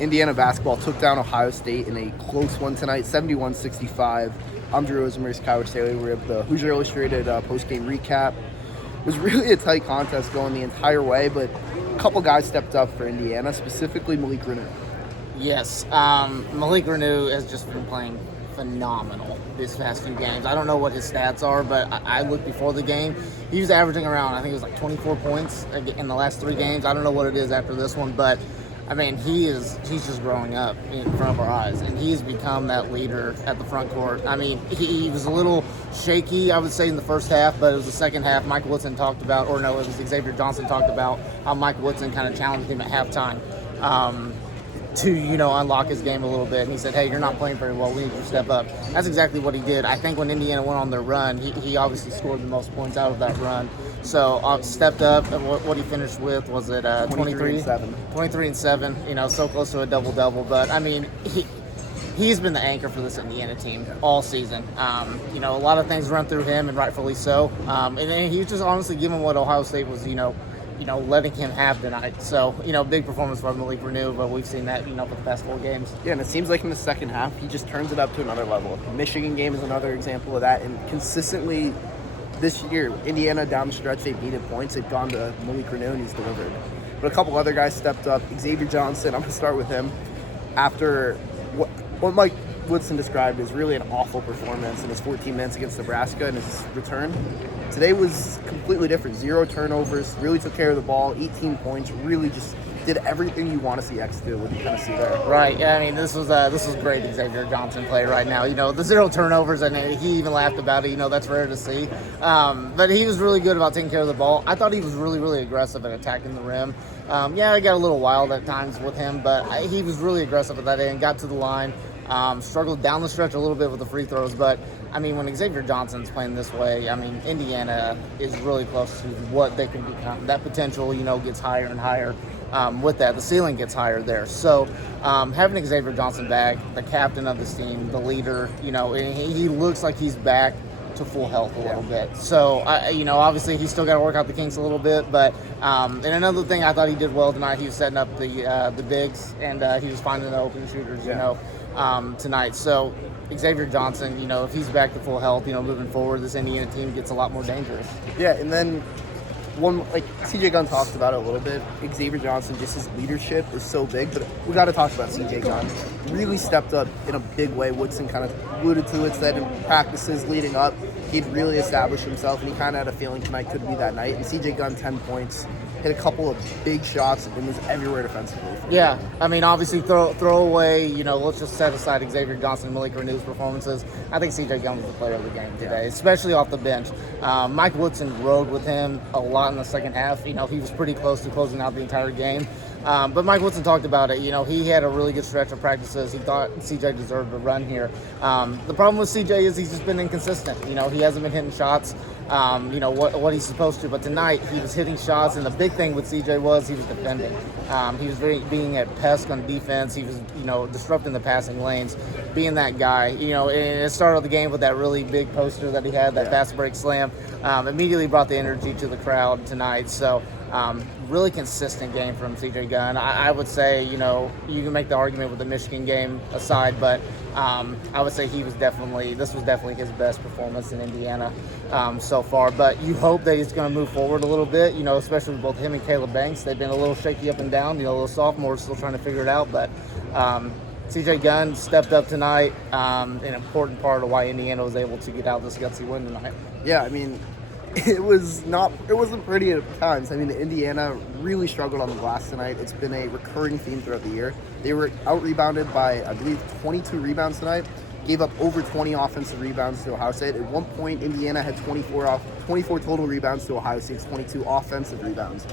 Indiana basketball took down Ohio State in a close one tonight, 71-65. I'm Drew Rosenberg, Kyler Staley. We're at the Hoosier Illustrated Postgame Recap. It was really a tight contest going the entire way, but a couple guys stepped up for Indiana, specifically Malik Renu. Yes, Malik Renu has just been playing phenomenal these past few games. I don't know what his stats are, but I looked before the game. He was averaging around, I think it was like 24 points in the last 3 games. I don't know what it is after this one, but I mean, he's just growing up in front of our eyes, and he's become that leader at the front court. I mean, he was a little shaky, I would say, in the first half, but it was the second half. Mike Woodson talked about, or no, it was Xavier Johnson talked about how Mike Woodson kind of challenged him at halftime to, unlock his game a little bit. And he said, hey, you're not playing very well. We need you to step up. That's exactly what he did. I think when Indiana went on their run, he obviously scored the most points out of that run. So stepped up. What he finished with, was it 23? 23 and 7. So close to a double-double. But, I mean, he's been the anchor for this Indiana team all season. A lot of things run through him, and rightfully so. And then he was just honestly giving what Ohio State was, letting him have tonight. So, big performance from Malik Renu, but we've seen that, for the past 4 games. Yeah, and it seems like in the second half, he just turns it up to another level. The Michigan game is another example of that, and consistently this year, Indiana down the stretch, they've needed points. They've gone to Malik Renu, and he's delivered. But a couple other guys stepped up. Xavier Johnson, I'm going to start with him. After what Mike Woodson described as really an awful performance in his 14 minutes against Nebraska in his return, today was completely different. 0 turnovers, really took care of the ball, 18 points, really just did everything you want to see X do, what you kind of see there. Right. Yeah, I mean, this was great Xavier Johnson play right now. The 0 turnovers, and he even laughed about it. That's rare to see. But he was really good about taking care of the ball. I thought he was really, really aggressive at attacking the rim. I got a little wild at times with him, but he was really aggressive at that end, got to the line. Struggled down the stretch a little bit with the free throws, but I mean, when Xavier Johnson's playing this way, I mean, Indiana is really close to what they can become. That potential, gets higher and higher. With that, the ceiling gets higher there. So having Xavier Johnson back, the captain of this team, the leader, he looks like he's back to full health a little bit. So, obviously he's still got to work out the kinks a little bit, but and another thing I thought he did well tonight, he was setting up the bigs, and he was finding the open shooters, tonight. So Xavier Johnson, if he's back to full health, moving forward, this Indiana team gets a lot more dangerous. Yeah, and then CJ Gunn talked about it a little bit. Xavier Johnson, just his leadership is so big, but we got to talk about CJ Gunn. Really stepped up in a big way. Woodson kind of alluded to it, said in practices leading up, he'd really established himself, and he kind of had a feeling tonight could be that night. And CJ Gunn, 10 points, hit a couple of big shots, and was everywhere defensively. Yeah, I mean, obviously throw away, let's just set aside Xavier Johnson and Malik Renu's performances. I think CJ Gunn was the player of the game today, especially off the bench. Mike Woodson rode with him a lot in the second half. He was pretty close to closing out the entire game. But Mike Woodson talked about it. He had a really good stretch of practices. He thought CJ deserved a run here. The problem with CJ is he's just been inconsistent. He hasn't been hitting shots, what he's supposed to. But tonight he was hitting shots, and the big thing with CJ was he was defending. He was being a pest on defense. He was, disrupting the passing lanes, being that guy. And it started the game with that really big poster that he had, that fast break slam. Immediately brought the energy to the crowd tonight. So really consistent game from CJ Gunn. I would say, you can make the argument with the Michigan game aside, but I would say this was definitely his best performance in Indiana so far. But you hope that he's going to move forward a little bit, especially with both him and Caleb Banks. They've been a little shaky up and down, little sophomores still trying to figure it out. But CJ Gunn stepped up tonight, an important part of why Indiana was able to get out this gutsy win tonight. Yeah, I mean, it wasn't pretty at times. I mean, Indiana really struggled on the glass tonight. It's been a recurring theme throughout the year. They were out-rebounded by, I believe, 22 rebounds tonight. Gave up over 20 offensive rebounds to Ohio State. At one point, Indiana had 24 total rebounds to Ohio State's 22 offensive rebounds.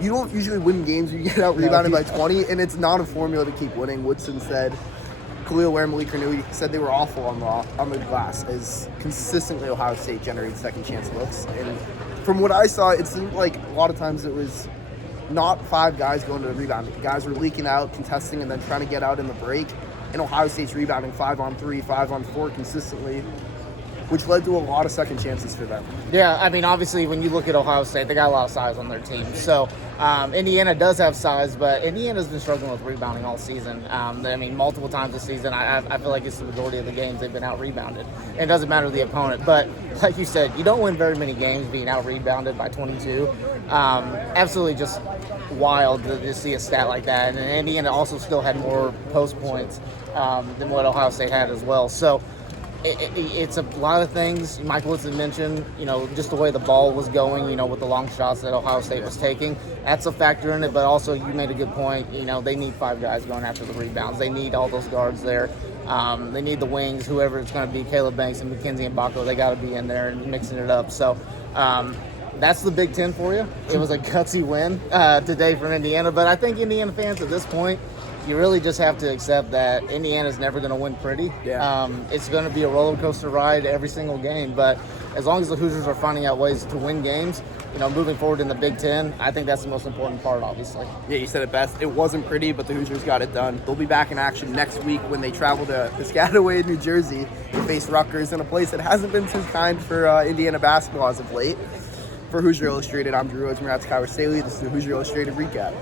You don't usually win games when you get out-rebounded by 20, and it's not a formula to keep winning. Woodson said, Khalil Ware and Malik Renu said they were awful on the glass, as consistently Ohio State generated second chance looks. And from what I saw, it seemed like a lot of times it was not 5 guys going to the rebound. Guys were leaking out, contesting, and then trying to get out in the break. And Ohio State's rebounding 5-on-3, 5-on-4 consistently. which led to a lot of second chances for them. Yeah, I mean, obviously, when you look at Ohio State, they got a lot of size on their team. So Indiana does have size, but Indiana's been struggling with rebounding all season. I mean, multiple times this season, I feel like it's the majority of the games they've been out-rebounded. And it doesn't matter the opponent. But like you said, you don't win very many games being out-rebounded by 22. Absolutely just wild to see a stat like that. And Indiana also still had more post points than what Ohio State had as well. So it's a lot of things. Mike Woodson mentioned, just the way the ball was going, with the long shots that Ohio State was taking. That's a factor in it, but also you made a good point. They need 5 guys going after the rebounds. They need all those guards there. They need the wings, whoever it's going to be, Caleb Banks and McKenzie and Baco, they got to be in there and mixing it up. So that's the Big Ten for you. It was a gutsy win today for Indiana, but I think Indiana fans at this point, you really just have to accept that Indiana's never going to win pretty. Yeah. It's going to be a roller coaster ride every single game, but as long as the Hoosiers are finding out ways to win games, moving forward in the Big Ten, I think that's the most important part, obviously. Yeah, you said it best. It wasn't pretty, but the Hoosiers got it done. They'll be back in action next week when they travel to Piscataway, New Jersey, to face Rutgers in a place that hasn't been too kind for Indiana basketball as of late. For Hoosier Illustrated, I'm Drew Rosemary. That's Kyler Staley. This is the Hoosier Illustrated Recap.